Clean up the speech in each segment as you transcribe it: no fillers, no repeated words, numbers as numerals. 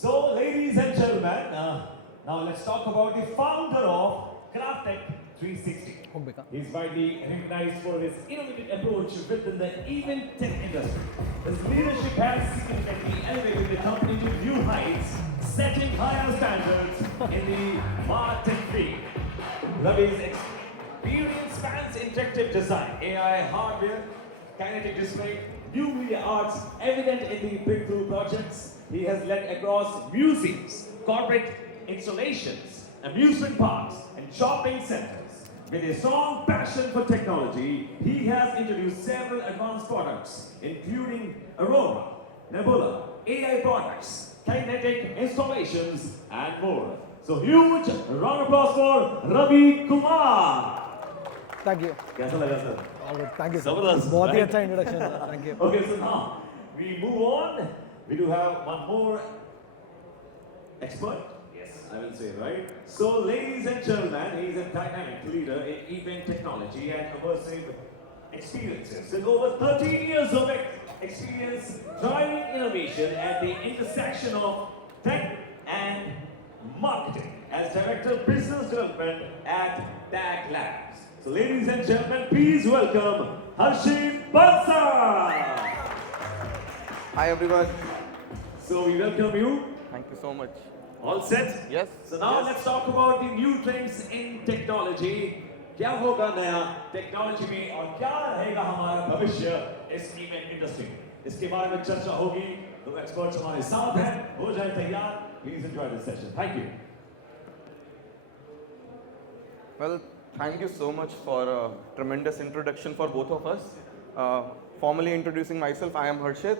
So, ladies and gentlemen, now let's talk about the founder of Crafttech 360. He's widely recognized for his innovative approach within the event tech industry. His leadership has significantly elevated the company to new heights, setting higher standards in the MarTech field. Ravi's experience spans interactive design, AI hardware, kinetic display, new media arts, evident in the breakthrough projects he has led across museums, corporate installations, amusement parks, and shopping centers. With a strong passion for technology, he has introduced several advanced products, including Aurora, Nebula, AI products, kinetic installations, and more. So huge round of applause for Ravi Kumar. Thank you. कैसा लगा sir? All good. Thank you, sir. Zabardast, बहुत ही right? अच्छा introduction था. Thank you. Okay, so now we move on. We do have one more expert. Yes, I will say, right? So, ladies and gentlemen, he's a dynamic leader in event technology and immersive experiences. With over 13 years of experience driving innovation at the intersection of tech and marketing as Director of Business Development at TAG Labs. So, ladies and gentlemen, please welcome Harshit Bansal. Hi everyone. So, we welcome you. Thank you so much. All set? Yes. So now yes. let's talk about the new trends in technology. क्या होगा नया technology में और क्या रहेगा हमारा भविष्य इस इवेंट इंडस्ट्री में? इसके बारे में चर्चा होगी. दो एक्सपर्ट्स हमारे साथ हैं. हो जाए तैयार. Please enjoy this session. Thank you. Well, thank you so much for a tremendous introduction for both of us. Formally introducing myself, I am Harshit.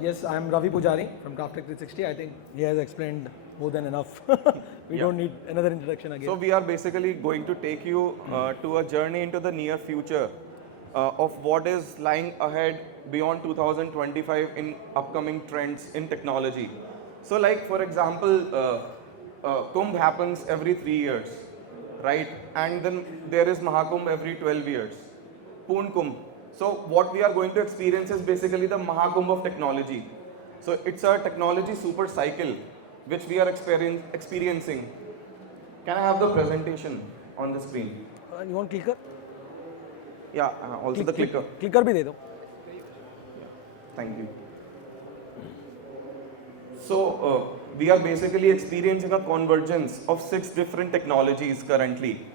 Yes, I am Ravi Pujari from Crafttech 360. I think he has explained more than enough. We don't need another introduction again. So we are basically going to take you to a journey into the near future of what is lying ahead beyond 2025 in upcoming trends in technology. So like for example, Kumbh happens every 3 years, right? And then there is Mahakumbh every 12 years. Poon Kumbh. So what we are going to experience is basically the Mahakumbh of technology. So it's a technology super cycle which we are experiencing. Can I have the presentation on the screen? You want clicker? Yeah, also the clicker. Clicker भी दे दो. Thank you. So we are basically experiencing a convergence of 6 different technologies currently.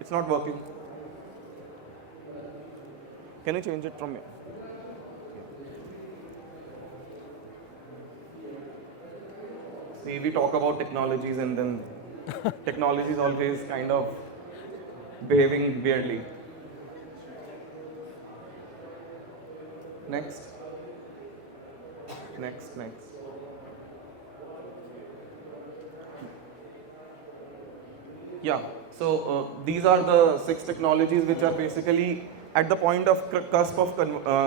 It's not working. Can you change it from here? See, we talk about technologies and then technology is always kind of behaving weirdly. Next. Next, next. Yeah, so these are the 6 technologies which are basically at the point of cusp of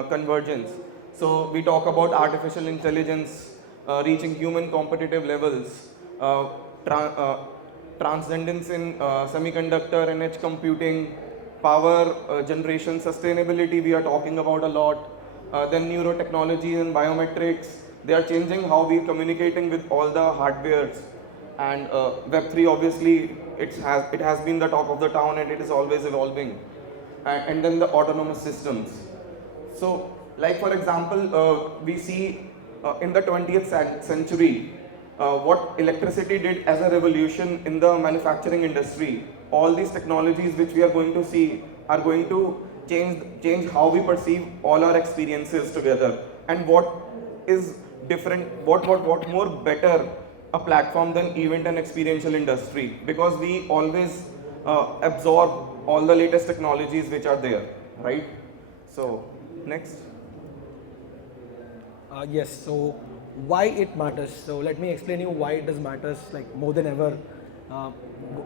convergence. So we talk about artificial intelligence reaching human competitive levels, transcendence in semiconductor and edge computing, power generation, sustainability we are talking about a lot, then neurotechnology and biometrics. They are changing how we are communicating with all the hardwares. And Web3 obviously it has been the talk of the town and it is always evolving. And then the autonomous systems. So like for example, we see in the 20th century what electricity did as a revolution in the manufacturing industry. All these technologies which we are going to see are going to change how we perceive all our experiences together. And what is different, what more better a platform than event and experiential industry, because we always absorb all the latest technologies which are there, right? So next. Yes, so why it matters. So let me explain you why it does matters like more than ever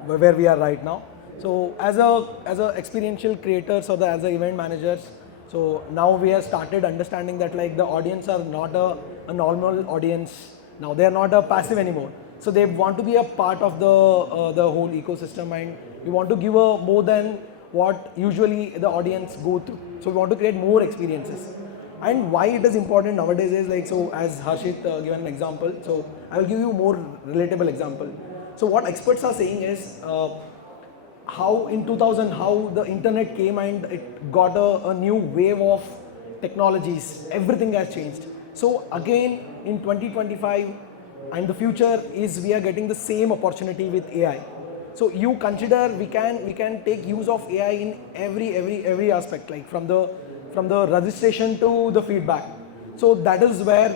where we are right now. So as a experiential creators or as a event managers, so now we have started understanding that like the audience are not a normal audience. Now they are not a passive anymore. So they want to be a part of the whole ecosystem, and we want to give a more than what usually the audience go through. So we want to create more experiences. And why it is important nowadays is like, so as Harshit given an example, so I will give you more relatable example. So what experts are saying is how in 2000, how the internet came and it got a new wave of technologies, everything has changed. So again in 2025 and the future is we are getting the same opportunity with AI. So you consider we can take use of AI in every aspect, like from the registration to the feedback. So that is where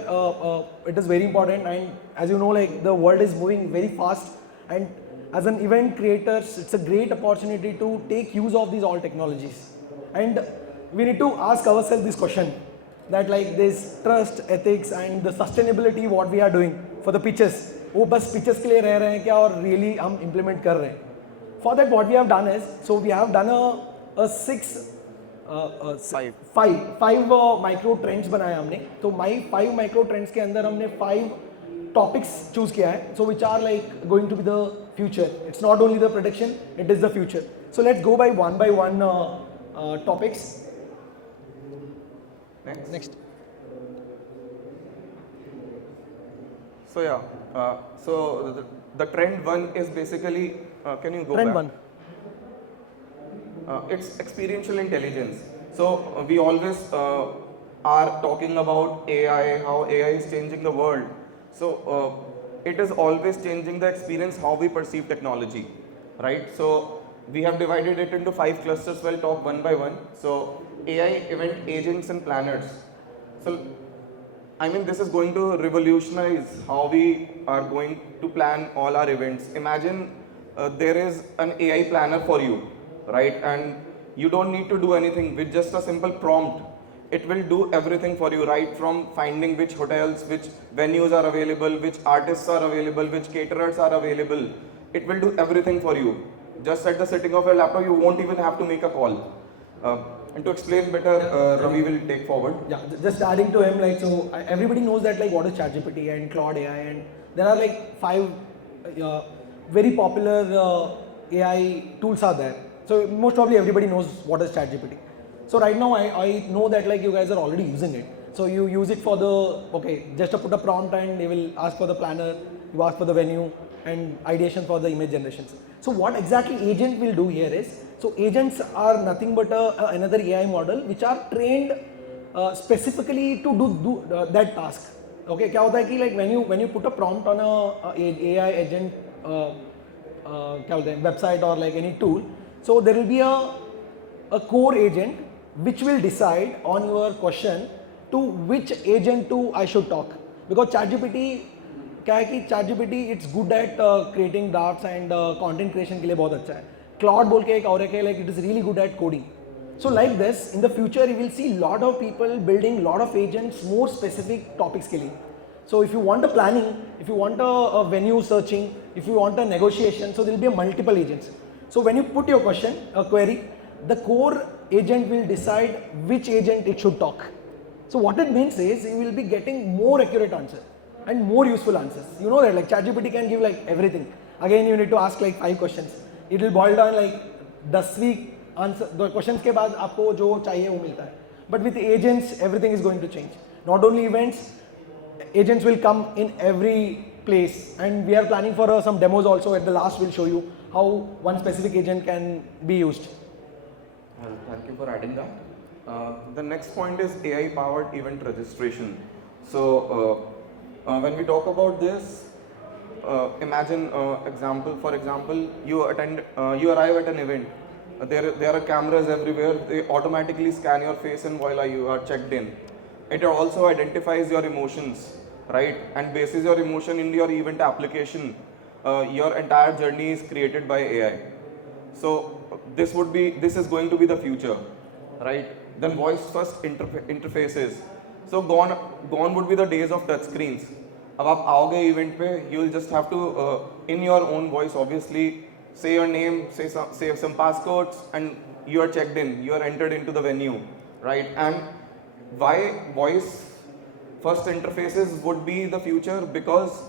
it is very important. And as you know, like the world is moving very fast, and as an event creators, it's a great opportunity to take use of these all technologies. And we need to ask ourselves this question, that like this trust, ethics and the sustainability what we are doing for the pitches, वो बस pitches के लिए रह रहे हैं क्या और really हम implement कर रहे हैं. For that what we have done is, so we have done a five micro trends बनाए हमने. तो five micro trends के अंदर हमने 5 topics choose किया है, so which are like going to be the future. It's not only the prediction, it is the future. So let's go by one topics. Next. So yeah, so the trend 1 is basically, can you go Trend back? 1. It's experiential intelligence. So we always are talking about AI, how AI is changing the world. So it is always changing the experience, how we perceive technology, right? So we have divided it into 5 clusters. We'll talk one by one. So AI, event, agents and planners. So I mean, this is going to revolutionize how we are going to plan all our events. Imagine there is an AI planner for you, right? And you don't need to do anything with just a simple prompt. It will do everything for you, right? From finding which hotels, which venues are available, which artists are available, which caterers are available. It will do everything for you. Just at the sitting of your laptop, you won't even have to make a call. And to explain better, Ravi will take forward. Yeah, just adding to him, like, so everybody knows that like what is ChatGPT and Claude AI, and there are like 5 very popular AI tools are there. So most probably everybody knows what is ChatGPT. So right now I know that like you guys are already using it. So you use it for the, okay, just to put a prompt and they will ask for the planner, you ask for the venue and ideation for the image generations. So what exactly agent will do here is, so agents are nothing but another AI model which are trained specifically to do that task. Okay, क्या होता है कि like when you put a prompt on a AI agent क्या बोलते हैं website or like any tool, so there will be a core agent which will decide on your question to which agent to I should talk, because ChatGPT क्या है कि ChatGPT it's good at creating drafts and content creation के लिए बहुत अच्छा है. Claude बोल के एक और है like it is really good at coding. So like this, in the future you will see lot of people building lot of agents more specific topics के लिए. So if you want a planning, if you want a venue searching, if you want a negotiation, so there will be a multiple agents. So when you put your question, a query, the core agent will decide which agent it should talk. So what it means is you will be getting more accurate answer and more useful answers. You know that like ChatGPT can give like everything. Again you need to ask like 5 questions. It will boil down like 10वीं answer. The questions के बाद आपको जो चाहिए वो मिलता है. But with agents everything is going to change. Not only events, agents will come in every place, and we are planning for some demos also. At the last we'll show you how one specific agent can be used. Well, thank you for adding that. The next point is AI powered event registration. So when we talk about this, imagine for example, you arrive at an event. There are cameras everywhere. They automatically scan your face and while you are checked in. It also identifies your emotions, right? And bases your emotion in your event application. Your entire journey is created by AI. So this is going to be the future, right? Then voice first interfaces. So gone would be the days of touch screens. अब आप आओगे event पे, you will just have to in your own voice obviously say your name, say some passcodes, and you are checked in. You are entered into the venue, right? And why voice first interfaces would be the future? Because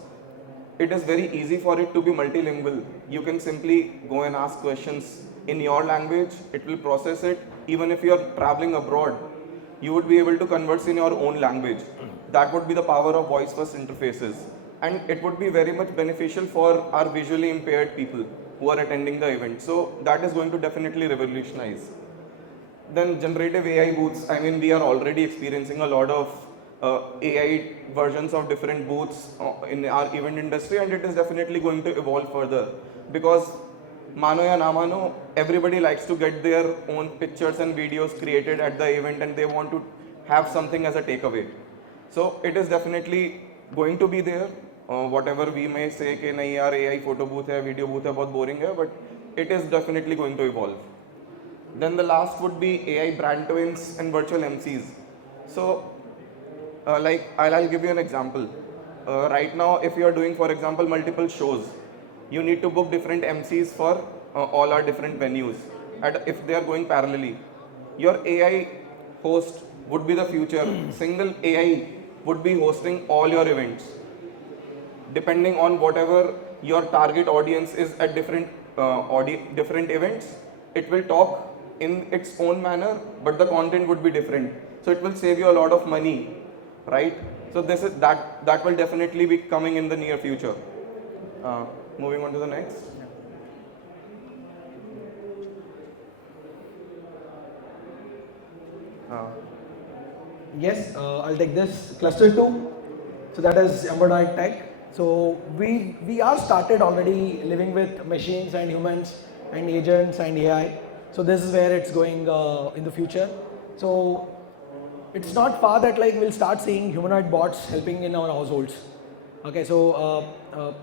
it is very easy for it to be multilingual. You can simply go and ask questions in your language, it will process it. Even if you're traveling abroad, you would be able to converse in your own language. That would be the power of voice first interfaces. And it would be very much beneficial for our visually impaired people who are attending the event. So that is going to definitely revolutionize. Then generative AI booths, I mean, we are already experiencing a lot of AI versions of different booths in our event industry, and it is definitely going to evolve further because mano ya na mano, everybody likes to get their own pictures and videos created at the event and they want to have something as a takeaway. So it is definitely going to be there. Whatever we may say कि नहीं यार AI photo booth है, video booth है, बहुत boring है, but it is definitely going to evolve. Then the last would be AI brand twins and virtual MCs. So like I'll give you an example. Right now, if you are doing, for example, multiple shows, you need to book different MCs for all our different venues. And if they are going parallelly, your AI host would be the future. Single AI would be hosting all your events. Depending on whatever your target audience is at different different events, it will talk in its own manner, but the content would be different. So it will save you a lot of money, right? So this is that will definitely be coming in the near future. Moving on to the next. Yes, I'll take this cluster 2. So that is embodied tech. So we are started already living with machines and humans and agents and AI. So this is where it's going in the future. So it's not far that like we'll start seeing humanoid bots helping in our households. Okay, so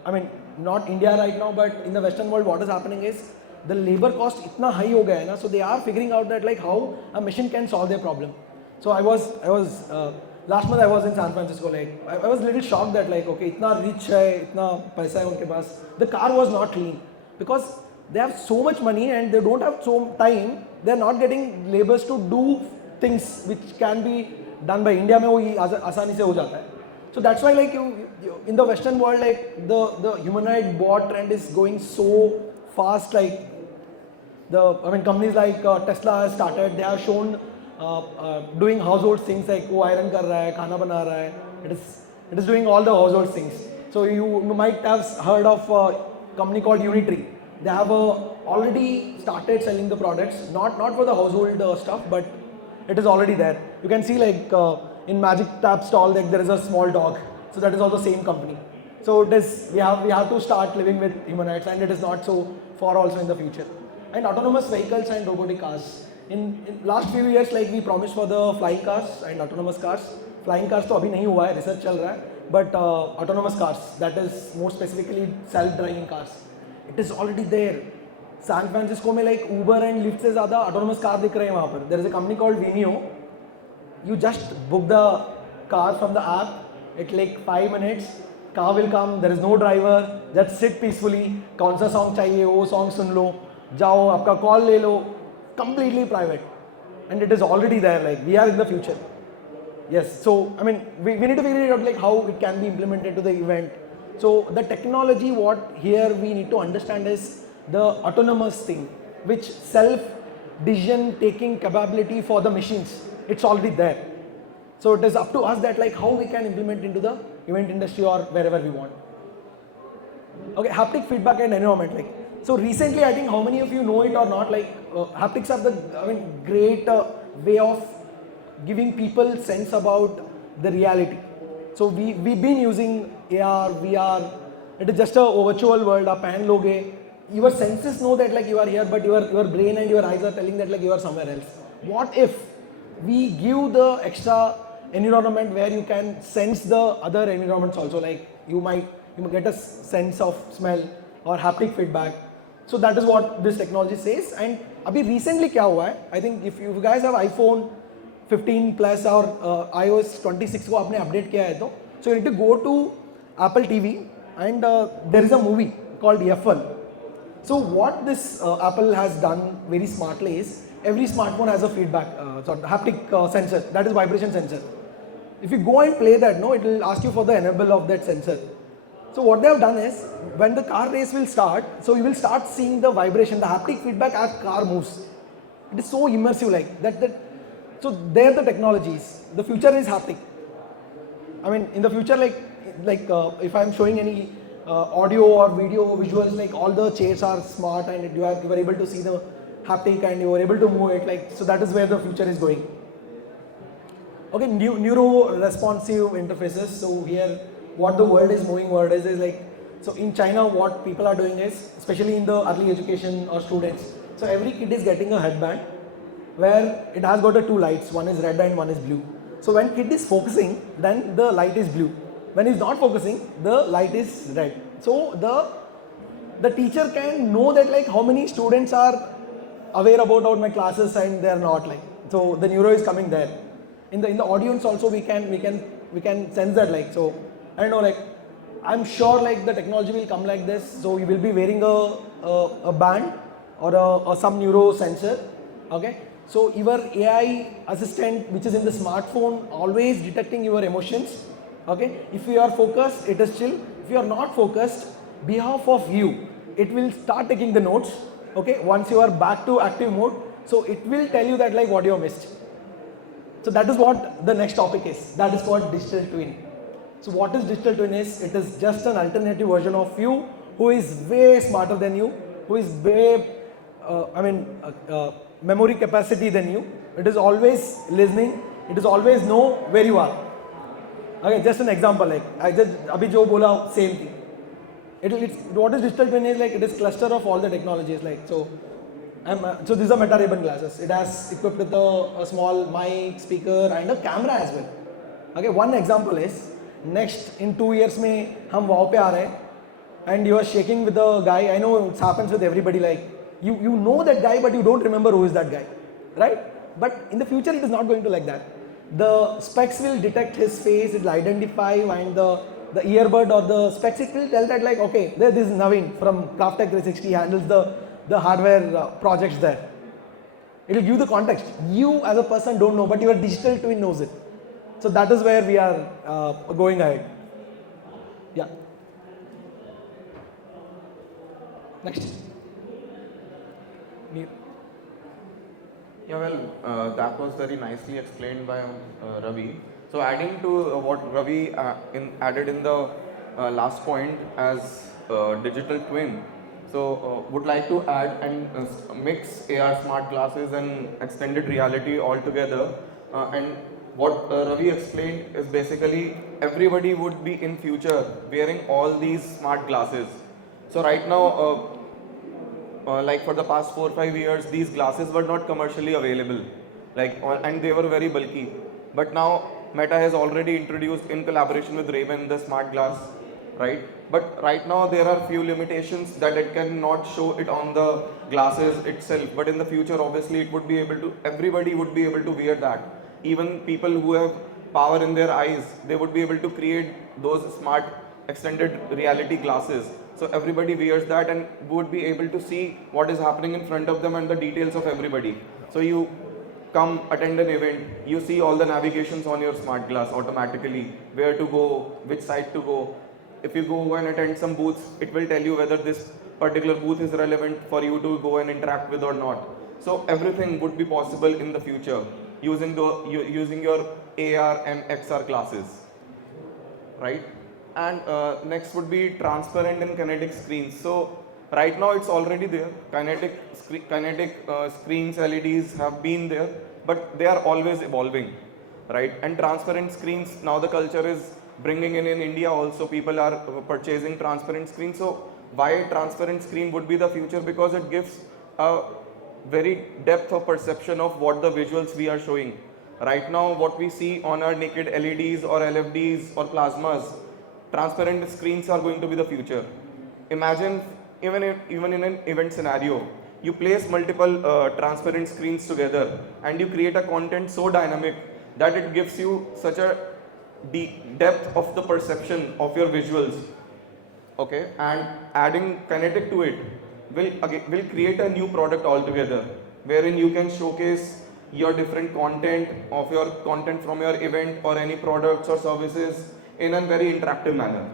I mean not India right now, but in the Western world, what is happening is the labor cost itna high ho gaya hai na, so they are figuring out that like how a machine can solve their problem. So I was last month I was in San Francisco. Like I was a little shocked that like okay, itna rich hai, itna paisa hai unke paas. The car was not clean because they have so much money and they don't have so time. They are not getting laborers to do things which can be done by India. में वो आसानी से हो जाता है. So that's why like you in the Western world like the humanoid bot trend is going so fast. Like companies like Tesla has started. They have shown doing household things like वो iron कर रहा है, खाना बना रहा है. It is doing all the household things. So you might have heard of a company called Unitree. They have already started selling the products, not for the household stuff, but it is already there. You can see like in Magic Tap stall like there is a small dog. So that is also the same company. So it is we have to start living with humanoids, and it is not so far also in the future. And autonomous vehicles and robotic cars. In last few years like we promised for the flying cars and autonomous cars. Flying cars तो अभी नहीं हुआ है, research चल रहा है. But autonomous cars, that is more specifically self-driving cars. It is already there. San Francisco में like Uber and Lyft से ज़्यादा autonomous car दिख रहे हैं वहाँ पर. There is a company called Vimeo. You just book the car from the app. It like 5 minutes. Car will come. There is no driver. Just sit peacefully. कौन सा song चाहिए वो song सुन लो. जाओ आपका call ले लो. Completely private. And it is already there. Like we are in the future. Yes. So I mean we need to figure it out like how it can be implemented to the event. So the technology, what here we need to understand is the autonomous thing, which self-decision taking capability for the machines. It's already there. So it is up to us that like how we can implement into the event industry or wherever we want. Okay, haptic feedback and environment. Like so recently, I think how many of you know it or not? Like haptics are the great way of giving people sense about the reality. So we've been using AR, VR. It is just a virtual world. आप पहन लोगे, your senses know that like you are here, but your brain and your eyes are telling that like you are somewhere else. What if we give the extra environment where you can sense the other environments also? Like you might get a sense of smell or haptic feedback. So that is what this technology says. And अभी recently क्या हुआ है? I think if you guys have iPhone 15 plus or iOS 26 को आपने update किया है तो, so you need to go to Apple TV and there is a movie called F1. So what this Apple has done very smartly is every smartphone has a feedback, haptic sensor, that is vibration sensor. If you go and play that, no, it will ask you for the enable of that sensor. So what they have done is, when the car race will start, so you will start seeing the vibration, the haptic feedback as car moves. It is so immersive like that. So there the technologies. The future is haptic. I mean, in the future, if I'm showing any audio or video visuals, like all the chairs are smart and you are able to see the haptic and you are able to move it. Like, so that is where the future is going. Okay, neuro responsive interfaces. So here, what the world is moving forward is like, so in China, what people are doing is, especially in the early education or students, so every kid is getting a headband where it has got the two lights, one is red and one is blue. So when kid is focusing, then the light is blue. When he's not focusing, the light is red. So the teacher can know that like how many students are aware about my classes and they are not like. So the neuro is coming there. In the audience also we can sense that like. So I don't know, like I'm sure like the technology will come like this. So you will be wearing a band or some neuro sensor. Okay. So your AI assistant which is in the smartphone always detecting your emotions. Okay. If you are focused, it is chill. If you are not focused, behalf of you, it will start taking the notes. Okay. Once you are back to active mode, so it will tell you that like what you have missed. So that is what the next topic is. That is called digital twin. So what is digital twin is? It is just an alternative version of you who is way smarter than you, who is way, memory capacity than you. It is always listening. It is always know where you are. Okay, just an example. Like I just abhi jo bola, same thing. What is digital twin is like? It is cluster of all the technologies. Like so. So these are Meta Ray-Ban glasses. It has equipped with a small mic, speaker and a camera as well. Okay, one example is, next in 2 years mein hum wow pe aa rahe hain and you are shaking with the guy. I know it happens with everybody, like you know that guy but you don't remember who is that guy, right? But in the future it is not going to like that. The specs will detect his face, it will identify, and the earbud or the specs, it will tell that like, okay, this is Naveen from Crafttech 360, handles the hardware projects there. It will give the context. You as a person don't know, but your digital twin knows it. So that is where we are going ahead. Yeah. Next. Yeah, well, that was very nicely explained by Ravi. So adding to what Ravi added in the last point as digital twin. So would like to add and mix AR smart glasses and extended reality all together. And what Ravi explained is basically everybody would be in future wearing all these smart glasses. So right now, like for the past 4 or 5 years, these glasses were not commercially available, and they were very bulky. But now Meta has already introduced, in collaboration with Ray-Ban, the smart glass, right? But right now there are few limitations that it cannot show it on the glasses itself. But in the future, obviously, it would be able to. Everybody would be able to wear that. Even people who have power in their eyes, they would be able to create those smart extended reality glasses. So everybody wears that and would be able to see what is happening in front of them and the details of everybody. So you come attend an event, you see all the navigations on your smart glass automatically, where to go, which side to go. If you go and attend some booths, it will tell you whether this particular booth is relevant for you to go and interact with or not. So everything would be possible in the future using your AR and XR glasses, right? And next would be transparent and kinetic screens. So right now it's already there. Kinetic screens, LEDs have been there, but they are always evolving, right? And transparent screens, now the culture is bringing in India also. People are purchasing transparent screens. So why transparent screen would be the future? Because it gives a very depth of perception of what the visuals we are showing. Right now, what we see on our naked LEDs or LFDs or plasmas, transparent screens are going to be the future. Imagine even in an event scenario, you place multiple transparent screens together and you create a content so dynamic that it gives you such a deep depth of the perception of your visuals. Okay, and adding kinetic to it will create a new product altogether, wherein you can showcase your different content from your event or any products or services in a very interactive manner.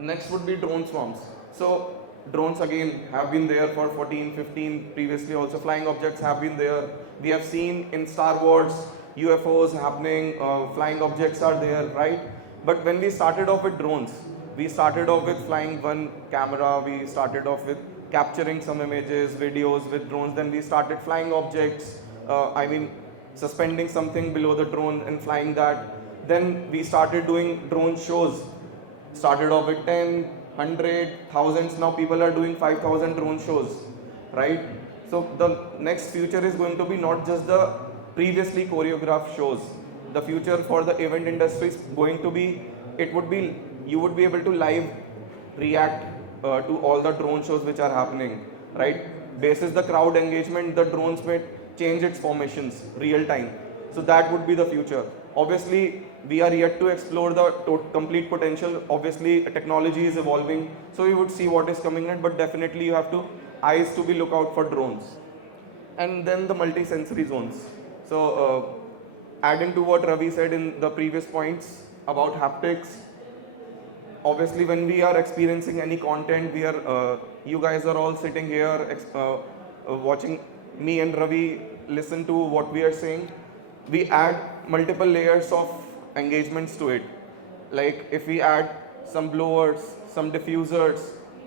Next would be drone swarms. So drones again have been there for 14, 15, previously also flying objects have been there. We have seen in Star Wars UFOs happening, flying objects are there, right? But when we started off with drones, we started off with flying one camera, we started off with capturing some images, videos with drones, then we started flying objects, suspending something below the drone and flying that. Then we started doing drone shows. Started off with 10, 100, thousands. Now people are doing 5,000 drone shows, right? So the next future is going to be not just the previously choreographed shows. The future for the event industry is going to be, you would be able to live react to all the drone shows which are happening, right? Basis the crowd engagement, the drones may change its formations real time. So that would be the future. Obviously, we are yet to explore the complete potential. Obviously, technology is evolving, so we would see what is coming in, but definitely you have to eyes to be look out for drones. And then the multi-sensory zones. So adding to what Ravi said in the previous points about haptics, obviously when we are experiencing any content, you guys are all sitting here watching me and Ravi listen to what we are saying. We add multiple layers of engagements to it. Like if we add some blowers, some diffusers,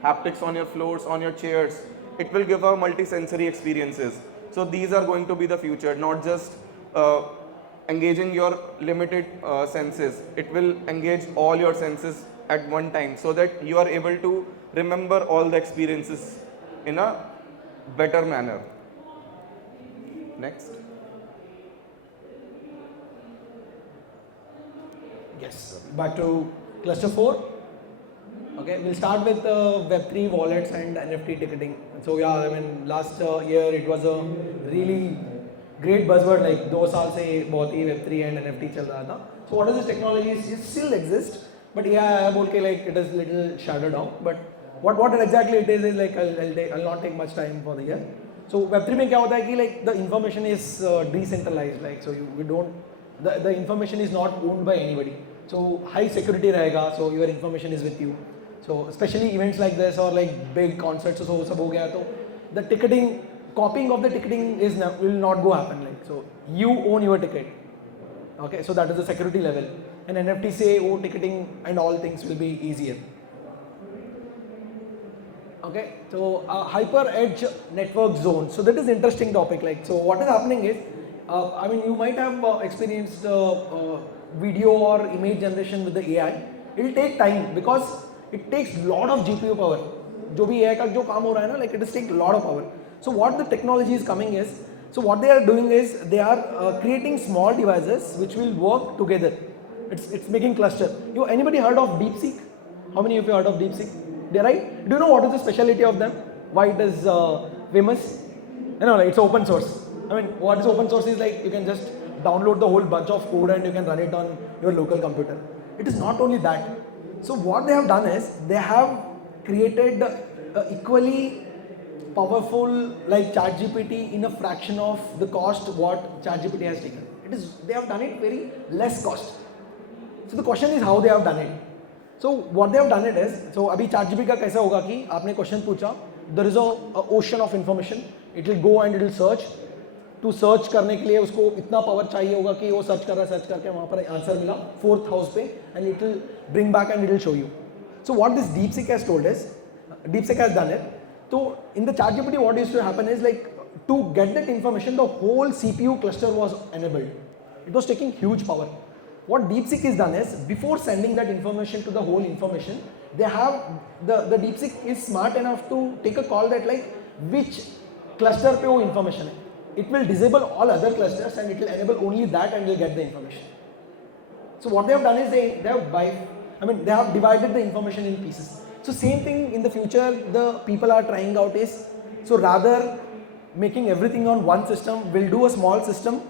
haptics on your floors, on your chairs, it will give a multi-sensory experiences. So these are going to be the future, not just engaging your limited senses. It will engage all your senses at one time so that you are able to remember all the experiences in a better manner. Next. Yes, back to cluster 4. Okay, we'll start with Web3 wallets and NFT ticketing. So yeah, I mean last year it was a really great buzzword, like 2 साल से बहुत ही Web3 and NFT चल रहा था. So what is this technology? It still exists, but yeah, बोल के like it is little shadowed out. But what exactly it is like I'll not take much time for the year. So Web3 में क्या होता है कि like the information is decentralized, like so we don't, the information is not owned by anybody. So high security रहेगा, so your information is with you. So especially events like this or like big concerts, so सब हो गया तो the ticketing, copying of the ticketing will not go happen, like so you own your ticket. Okay, so that is the security level. And NFT say oh ticketing and all things will be easier. Okay, so hyper edge network zone. So that is interesting topic. Like so, what is happening is, I mean, you might have experienced video or image generation with the AI. It will take time because it takes lot of GPU power. जो भी AI का जो काम हो रहा है ना, like it is take a lot of power. So what the technology is coming is, so what they are doing is they are creating small devices which will work together. It's making cluster. Anybody heard of DeepSeek? How many of you heard of DeepSeek? They're right. Do you know what is the specialty of them? Why it is famous? Like it's open source. I mean, what is open source is like you can just download the whole bunch of code and you can run it on your local computer. It is not only that. So what they have done is they have created equally powerful like ChatGPT in a fraction of the cost what ChatGPT has taken. They have done it very less cost. So the question is how they have done it. So what they have done it is, so अभी ChatGPT का कैसा होगा कि आपने question पूछा, there is a ocean of information, it will go and it will search. To search करने के लिए उसको इतना power चाहिए होगा कि वो search कर रहा है, search करके वहाँ पर answer मिला 4th house पे, and it will bring back and it will show you. So what this DeepSeek has told is, DeepSeek has done it. So in the ChatGPT, what used to happen is like to get that information, the whole CPU cluster was enabled. It was taking huge power. What DeepSeek is done is, before sending that information to the whole information, they have, the DeepSeek is smart enough to take a call that like, which cluster pe wo information hai. It will disable all other clusters and it will enable only that and will get the information. So what they have done is they have divided the information in pieces. So same thing in the future, the people are trying out is, so rather making everything on one system, we'll do a small system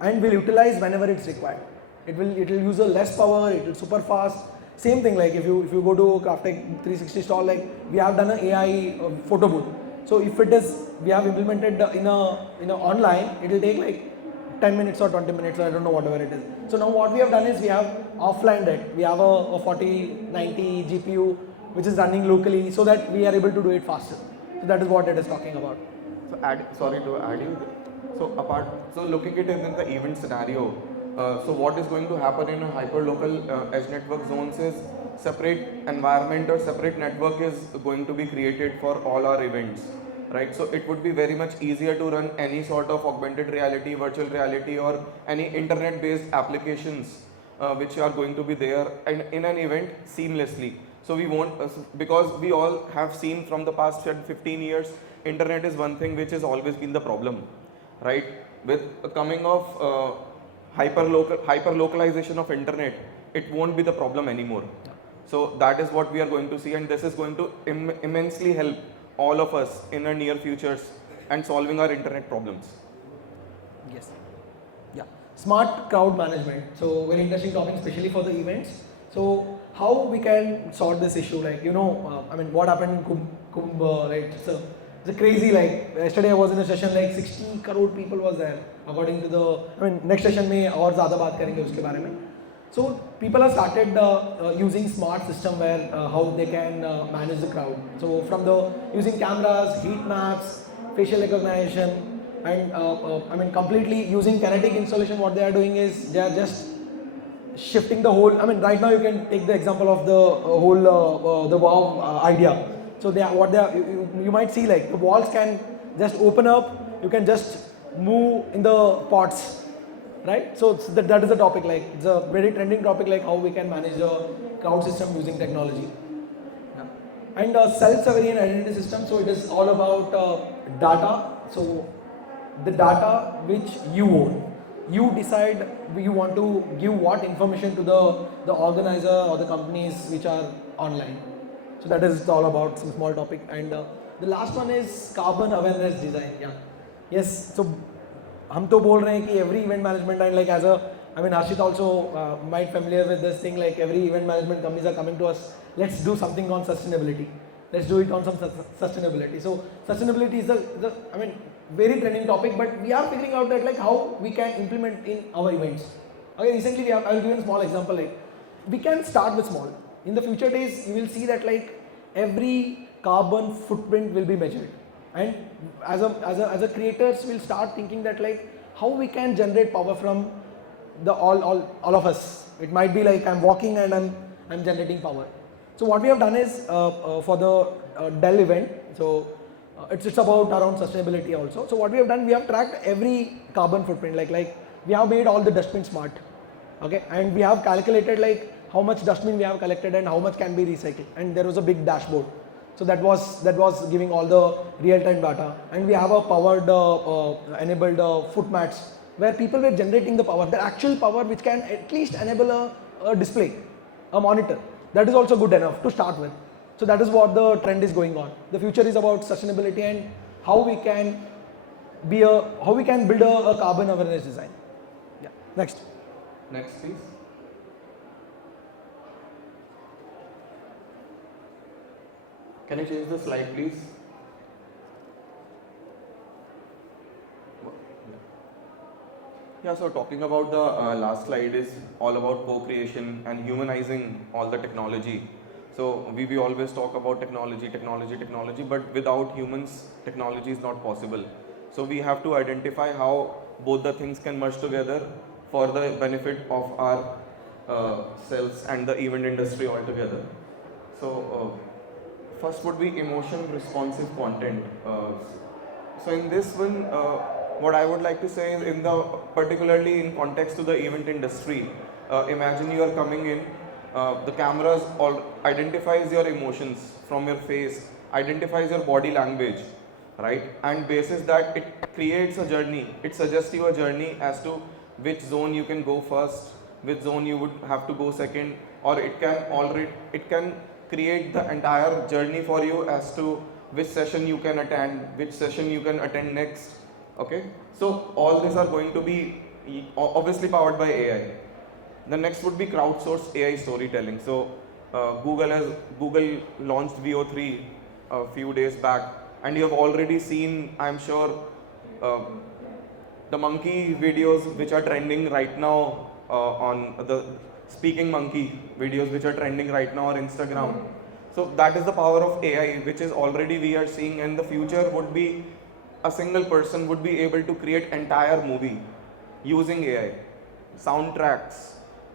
and we'll utilize whenever it's required. It will use a less power, it will super fast. Same thing like if you go to Crafttech 360 stall, like we have done an AI photo booth. So if it is, we have implemented in a online, it will take like 10 minutes or 20 minutes, I don't know, whatever it is. So now what we have done is we have offlined it. We have a 4090 GPU which is running locally so that we are able to do it faster. So that is what it is talking about. So sorry to add you. So looking at it in the event scenario, so what is going to happen in a hyperlocal edge network zones is separate environment or separate network is going to be created for all our events, right? So it would be very much easier to run any sort of augmented reality, virtual reality, or any internet-based applications which are going to be there and in an event seamlessly. So we won't, because we all have seen from the past 15 years, internet is one thing which has always been the problem, right? With coming of hyper localization of internet, it won't be the problem anymore. So that is what we are going to see, and this is going to immensely help all of us in our near futures and solving our internet problems. Yes. Yeah. Smart crowd management. So very interesting topic, especially for the events. So how we can sort this issue? Like, I mean, what happened in Kumbh, right? So it's a crazy, like yesterday I was in a session, like 60 crore people was there. According to the, I mean, next session में और ज़्यादा बात करेंगे उसके बारे में. So people have started using smart system where how they can manage the crowd. So from the using cameras, heat maps, facial recognition, and I mean completely using kinetic installation. What they are doing is they are just shifting the whole. I mean right now you can take the example of the whole the WoW idea. So you might see like the walls can just open up. You can just move in the pots. Right, so that is the topic. Like it's a very trending topic, like how we can manage the crowd system using technology. Yeah. And self-sovereign identity system. So it is all about data. So the data which you own, you decide you want to give what information to the organizer or the companies which are online. So that is all about some small topic. And the last one is carbon awareness design. Yeah. Yes. So हम तो बोल रहे हैं कि every event management and like as a, I mean Harshit also might familiar with this thing, like every event management companies are coming to us, let's do something on sustainability, let's do it on some sustainability. So sustainability is the I mean very trending topic, but we are figuring out that like how we can implement in our events. Okay, recently I will give you a small example, like we can start with small. In the future days you will see that like every carbon footprint will be measured. And as a creators, we'll start thinking that like how we can generate power from the all of us. It might be like I'm walking and I'm generating power. So what we have done is for the Dell event. So it's about around sustainability also. So what we have done, we have tracked every carbon footprint. Like we have made all the dustbin smart. Okay, and we have calculated like how much dustbin we have collected and how much can be recycled. And there was a big dashboard. So that was giving all the real-time data, and we have a powered enabled foot mats where people were generating the power, the actual power which can at least enable a display, a monitor. That is also good enough to start with. So that is what the trend is going on. The future is about sustainability and how we can build a carbon awareness design. Yeah. Next, please. Can you change the slide, please? Yeah, so talking about the last slide is all about co-creation and humanizing all the technology. So we always talk about technology, but without humans, technology is not possible. So we have to identify how both the things can merge together for the benefit of our selves and the event industry altogether. So first would be emotion responsive content. So in this one, what I would like to say is particularly in context to the event industry, imagine you are coming in, the cameras identifies your emotions from your face, identifies your body language, right? And basis that it creates a journey, it suggests you a journey as to which zone you can go first, which zone you would have to go second, or it can create the entire journey for you as to which session you can attend, which session you can attend next. Okay, so all these are going to be obviously powered by AI. The next would be crowdsourced AI storytelling. So Google launched VO3 a few days back, and you have already seen, I'm sure, the monkey videos which are trending right now on the speaking monkey videos which are trending right now on Instagram. So that is the power of AI, which is already we are seeing, and the future would be a single person would be able to create entire movie using AI, soundtracks,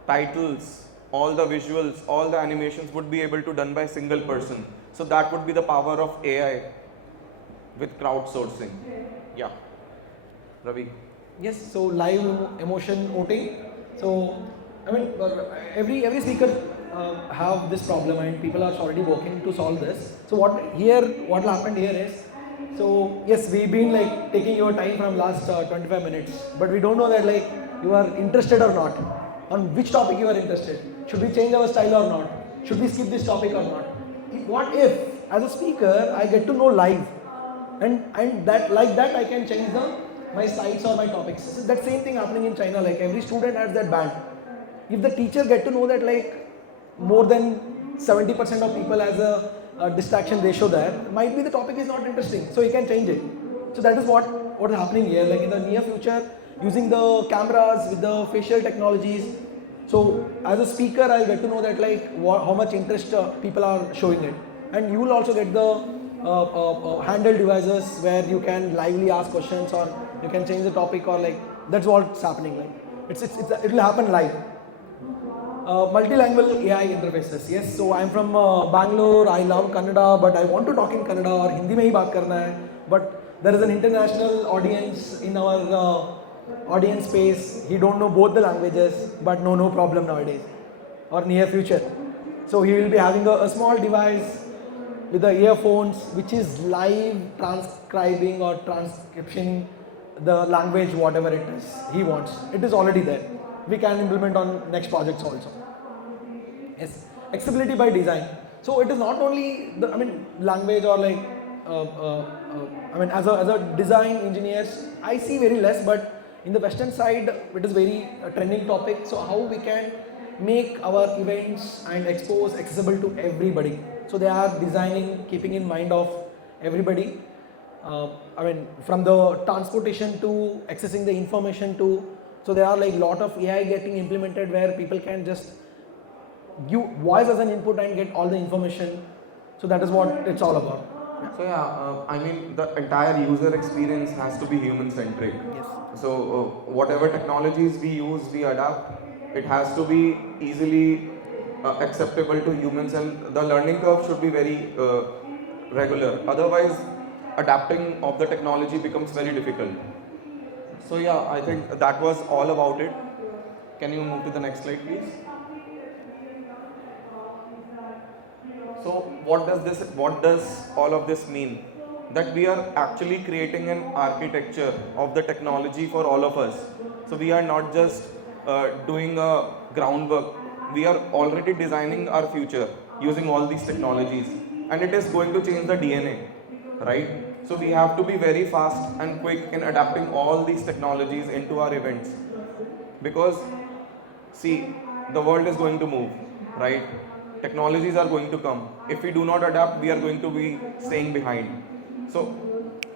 titles, all the visuals, all the animations would be able to done by a single person. So that would be the power of AI with crowdsourcing. Yeah. Ravi. Yes, so live emotion voting. So I mean, every speaker have this problem, and people are already working to solve this. So what happened here is, so yes, we've been like taking your time from last 25 minutes, but we don't know that like you are interested or not. On which topic you are interested? Should we change our style or not? Should we skip this topic or not? What if, as a speaker, I get to know live, and that like that I can change my slides or my topics. So that same thing happening in China. Like every student has that band. If the teacher get to know that like more than 70% of people has a distraction ratio there, might be the topic is not interesting, so he can change it. So that is what is happening here. Like in the near future, using the cameras with the facial technologies. So as a speaker, I'll get to know that like how much interest people are showing it, and you will also get the handheld devices where you can lively ask questions, or you can change the topic, or like that's what's happening. Like it will happen live. Multilingual AI interfaces. Yes, so I'm from Bangalore. I love Kannada, but I want to talk in Kannada or Hindi में ही बात करना है. But there is an international audience in our audience space. He don't know both the languages, but no problem nowadays or near future. So he will be having a small device with the earphones, which is live transcribing or transcription the language, whatever it is he wants. It is already there. We can implement on next projects also. Yes, accessibility by design. So it is not only the language or like as a design engineers, I see very less, but in the Western side it is very trending topic. So how we can make our events and expos accessible to everybody. So they are designing, keeping in mind of everybody. From the transportation to accessing the information to, so there are like lot of AI getting implemented where people can just give voice as an input and get all the information. So that is what it's all about. So yeah, the entire user experience has to be human centric. Yes. So whatever technologies we use, we adapt. It has to be easily acceptable to humans, and the learning curve should be very regular. Otherwise, adapting of the technology becomes very difficult. So yeah, I think that was all about it. Can you move to the next slide, please? So what does all of this mean? That we are actually creating an architecture of the technology for all of us. So we are not just doing a groundwork. We are already designing our future using all these technologies, and it is going to change the DNA, right? So we have to be very fast and quick in adapting all these technologies into our events, because see, the world is going to move, right? Technologies are going to come. If we do not adapt, we are going to be staying behind. So,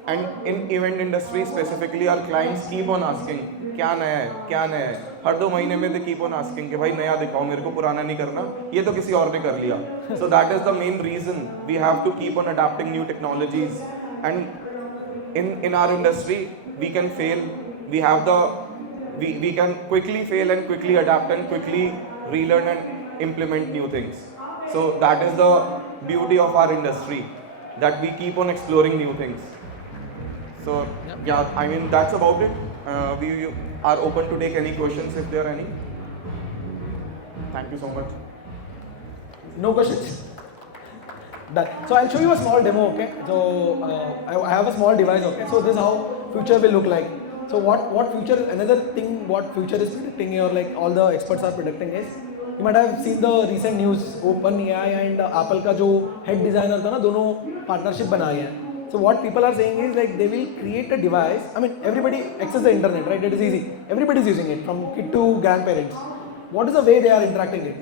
and in event industry specifically, our clients keep on asking, क्या नया है, क्या नया है? हर 2 महीने में they keep on asking कि भाई नया दिखाओ, मेरे को पुराना नहीं करना, ये तो किसी और ने कर लिया. So that is the main reason we have to keep on adapting new technologies. And in our industry, we can fail. We can quickly fail and quickly adapt and quickly relearn and implement new things. So that is the beauty of our industry, that we keep on exploring new things. So yeah, that's about it. We are open to take any questions if there are any. Thank you so much. No questions? Done. So I'll show you a small demo, okay? So I have a small device, okay? So this is how future will look like. So what future, another thing what future is predicting, or like all the experts are predicting is, you might have seen the recent news, OpenAI and Apple का जो head designer था ना, दोनों partnership बनाए हैं. So what people are saying is like they will create a device. Everybody access the internet, right? It is easy. Everybody is using it, from kid to grandparents. What is the way they are interacting it?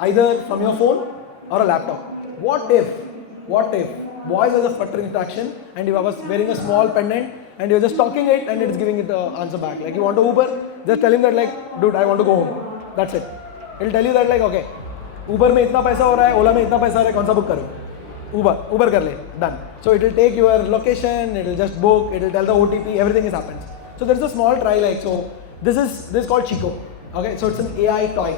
Either from your phone or a laptop. What if voice as a flutter interaction, and if I was wearing a small pendant and you're just talking it and it's giving it the answer back. Like you want to Uber, just tell him that like, dude, I want to go home. That's it. It'll tell you that like, okay, Uber में इतना पैसा हो रहा है, Ola में इतना पैसा हो रहा है, कौन सा book करूँ? Uber कर ले, done. So it will take your location, it will just book, it will tell the OTP, everything is happens. So there is a small try like, so this is called Chico. Okay, so it's an AI toy.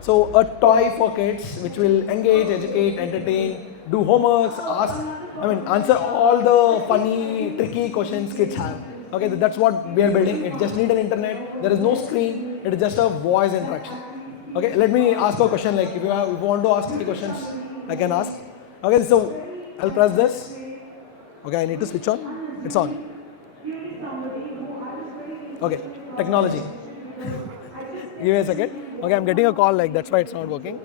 So a toy for kids which will engage, educate, entertain, do homeworks, answer all the funny, tricky questions kids have. Okay, that's what we are building. It just need an internet. There is no screen. It is just a voice interaction. Okay, let me ask a question. Like if you want to ask any questions, I can ask. Okay, so I'll press this. Okay, I need to switch on. It's on. Okay, technology. Give me a second. Okay, I'm getting a call. Like that's why it's not working.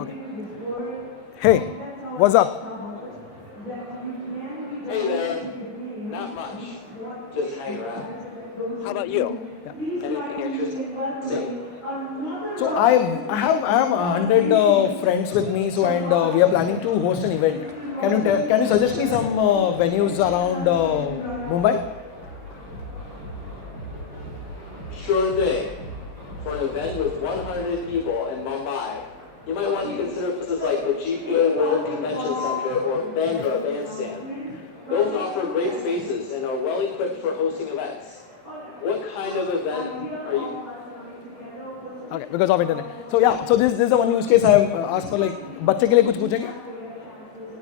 Okay. Hey, what's up? Hey there. Not much. Just hanging around. How about you? Yeah. Anything interesting? So I have 100 friends with me. So and we are planning to host an event. Can you suggest me some venues around Mumbai? Sure thing. For an event with 100 people in Mumbai, you might want to consider places like the GPA World Convention Center or Bandra Bandstand. Both offer great spaces and are well equipped for hosting events. What kind of event are you? Okay, because of internet. So yeah, so this is the one use case I have asked for. Like बच्चे के लिए कुछ पूछेंगे?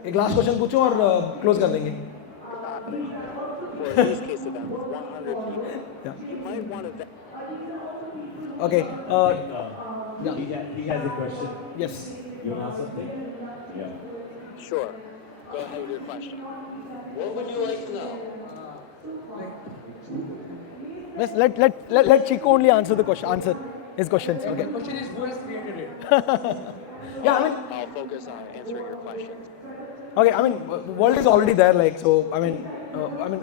एक last question पूछूं और close कर देंगे. For a use case event with 100 people, Yeah. you might want to. Okay. Yeah. He has a question. Yes. You want to ask something? Yeah. Sure. Go ahead with your question. What would you like to know? Let Chico only answer the question. Answer his questions. Okay. The question is who has created it? Yeah, I mean. I'll focus on answering your questions. Okay, I mean, world is already there, like, so, I mean,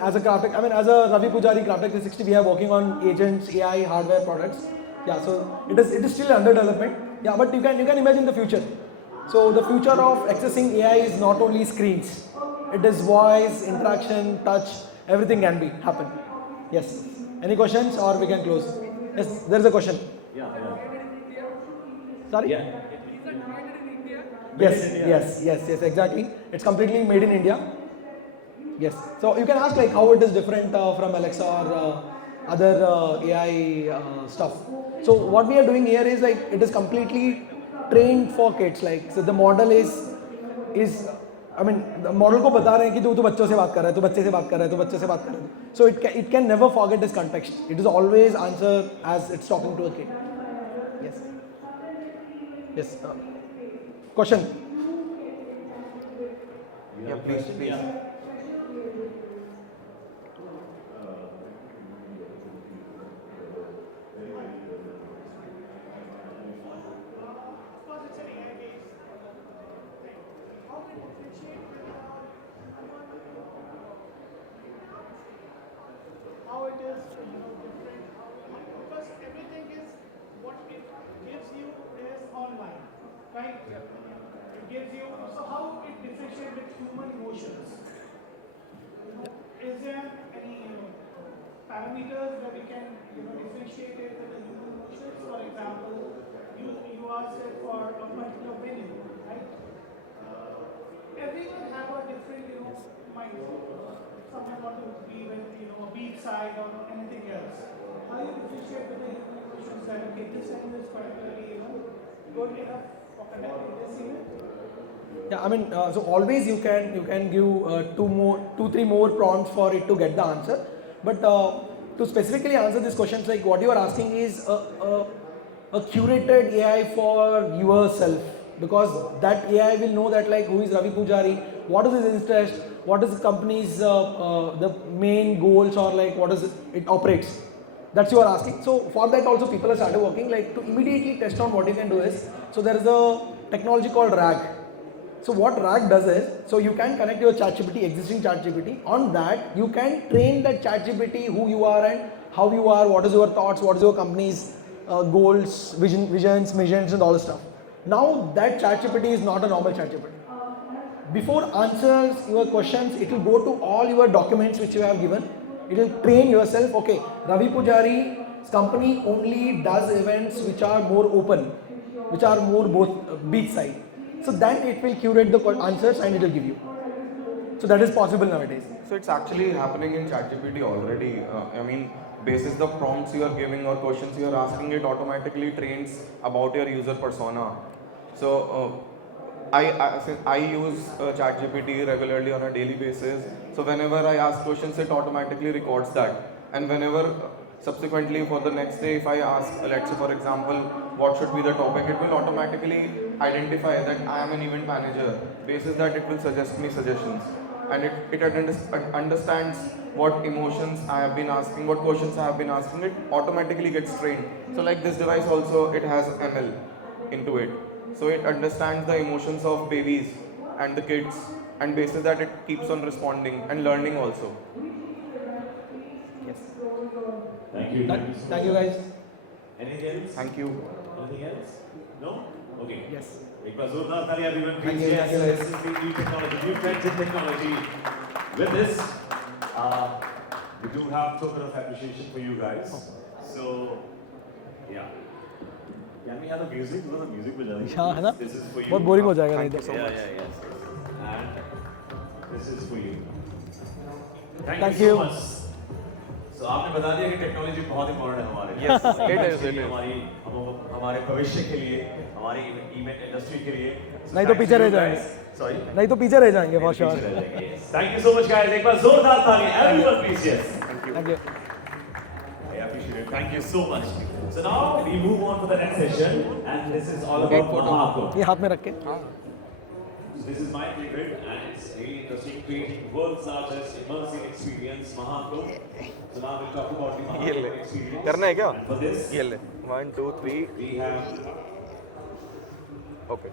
as a Craftec, as a Ravi Pujari, Craftec 360, we are working on agents, AI, hardware products. Yeah, so it is still under development. Yeah, but you can imagine the future. So the future of accessing AI is not only screens. It is voice, interaction, touch, everything can happen. Yes. Any questions or we can close? Yes, there is a question. Yeah. Sorry? Yeah. Is it created in India? Yes, exactly. It's completely made in India. Yes. So you can ask like how it is different from Alexa or other AI stuff. So what we are doing here is like it is completely trained for kids. Like so the model is the model को बता रहे हैं कि तू बच्चों से बात कर रहा है, तू बच्चे से बात कर रहा है, तू बच्चे से बात कर रहा है. So it can never forget this context. It is always answer as it's talking to a kid. Yes. Question. Yeah, please. How it is, different, because everything is what it gives you is online, right? It gives you, so how it differentiates with human emotions? Is there any parameters where we can differentiate it with the human emotions? For example, you asked it for a particular venue, right? Everyone have a different mindset. Someone want to be with a beach side or anything else. How you differentiate with the human emotions that okay, this venue is particularly good enough for conducting this event? Yeah, so always you can give two, three more prompts for it to get the answer. But to specifically answer these questions, like what you are asking is a curated AI for yourself, because that AI will know that like who is Ravi Pujari, what is his interest, what is the company's the main goals, or like what is it operates. That's you are asking. So for that also people have started working like to immediately test on what you can do is, so there is a technology called RAG. So what RAG does is, so you can connect your ChatGPT, existing ChatGPT, on that you can train that ChatGPT who you are and how you are, what is your thoughts, what is your company's goals, visions, missions and all this stuff. Now that ChatGPT is not a normal ChatGPT. Before answers your questions, it will go to all your documents which you have given. It will train yourself. Okay, Ravi Pujari's company only does events which are more open, which are more both beachside. So then it will curate the answers and it will give you. So that is possible nowadays. So it's actually happening in ChatGPT already. I mean, basis the prompts you are giving or questions you are asking, it automatically trains about your user persona. So since I use ChatGPT regularly on a daily basis. So whenever I ask questions, it automatically records that. And whenever subsequently for the next day, if I ask, let's say for example, what should be the topic, it will automatically identify that I am an event manager. Basis that, it will suggest me suggestions. And it understands what emotions I have been asking, what questions I have been asking, it automatically gets trained. So like this device also, it has ML into it. So it understands the emotions of babies and the kids, and basis that it keeps on responding and learning also. Yes. Thank you. Thank you guys. Anything else? Thank you. Anything else? No? Okay. Yes. एक बार जोरदार ताली everyone Thank please. you, Yes, thank you. this is the new technology, new trends in technology. With this, we do have token of appreciation for you guys. So, yeah. Can we have the music? No, the music बजा देंगे. हाँ है ना? This is for you. बहुत boring हो जाएगा नहीं Thank you तो. so Yeah, much. yeah, yes. And this is for you. Thank so you. much. So आपने बता दिया कि टेक्नोलॉजी बहुत इम्पोर्टेंट है हमारे लिए. Yes, it is, it is. हमारे भविष्य के लिए, हमारी इवेंट इंडस्ट्री के लिए. नहीं तो पीछे रह जाएंगे. Sorry. नहीं तो पीछे रह जाएंगे for sure. Thank you so much, guys. एक बार जोरदार ताली. Everyone, please, yes. Thank you. I appreciate it. Thank you so much. So now we move on to the next session, and this is all about Mahako. ये हाथ में रख के. This is my favorite, and it's really interesting. Creating world's largest immersive experience, Mahako. So now we'll talk about the Mahako experience. करना है क्या? And for this, ये ले. 1, 2, 3. we have Okay.